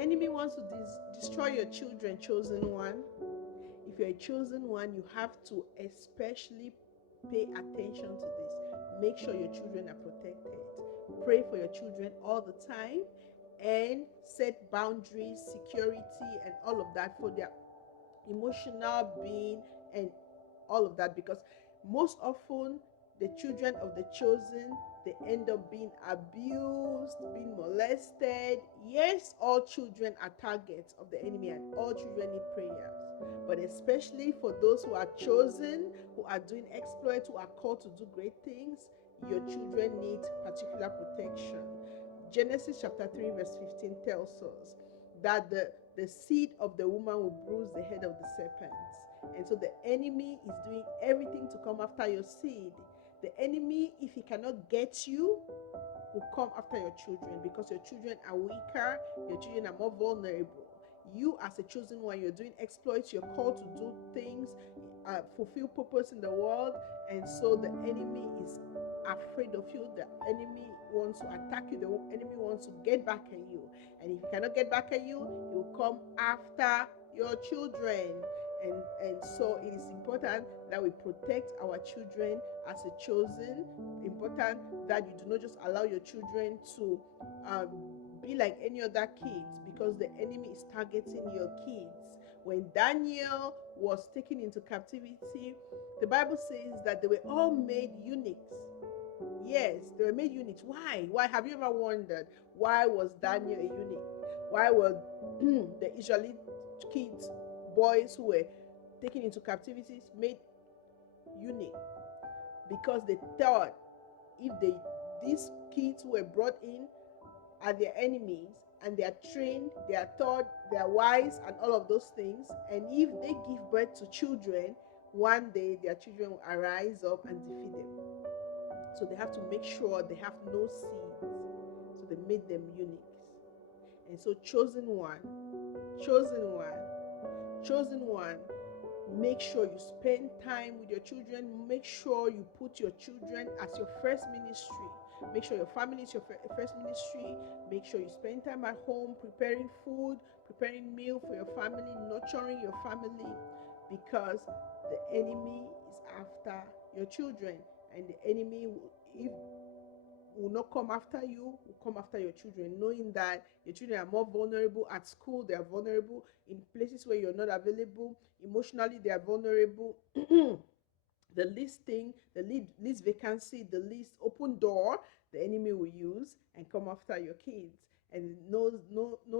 enemy wants to destroy your children, chosen one, if you're a chosen one, you have to especially pay attention to this. Make sure your children are protected. Pray for your children all the time and set boundaries, security, and all of that for their emotional being and all of that, because most often the children of the chosen, they end up being abused, being molested. Yes, all children are targets of the enemy and all children need prayers, but especially for those who are chosen, who are doing exploits, who are called to do great things, your children need particular protection. Genesis chapter 3 verse 15 tells us that the seed of the woman will bruise the head of the serpent. And so the enemy is doing everything to come after your seed. The enemy, if he cannot get you, will come after your children, because your children are weaker, your children are more vulnerable. You, as a chosen one, you're doing exploits, you're called to do things, fulfill purpose in the world, and so the enemy is afraid of you. The enemy wants to attack you, the enemy wants to get back at you, and if he cannot get back at you, he will come after your children. And so it is important that we protect our children as a chosen. Important that you do not just allow your children to be like any other kids, because the enemy is targeting your kids. When Daniel was taken into captivity, the Bible says that they were all made eunuchs. Yes, they were made eunuchs. Why? Have you ever wondered why was Daniel a eunuch? Why were the Israelite kids, boys who were taken into captivity, made eunuch? Because they thought if these kids who were brought in are their enemies, and they are trained, they are taught, they are wise, and all of those things, and if they give birth to children, one day their children will arise up and defeat them. So they have to make sure they have no seeds. So they made them eunuchs. And so chosen one, make sure you spend time with your children. Make sure you put your children as your first ministry. Make sure your family is your first ministry. Make sure you spend time at home preparing food, preparing meal for your family, nurturing your family, because the enemy is after your children, and the enemy will not come after you, will come after your children, knowing that your children are more vulnerable at school, they are vulnerable in places where you're not available, emotionally they are vulnerable. The least vacancy, the least open door, the enemy will use and come after your kids. And know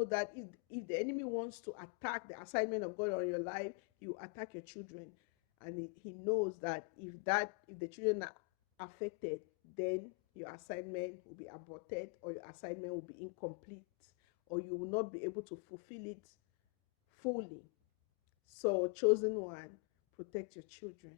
that if the enemy wants to attack the assignment of God on your life, he will attack your children. And he knows that if the children are affected, then your assignment will be aborted, or your assignment will be incomplete, or you will not be able to fulfill it fully. So, chosen one, protect your children.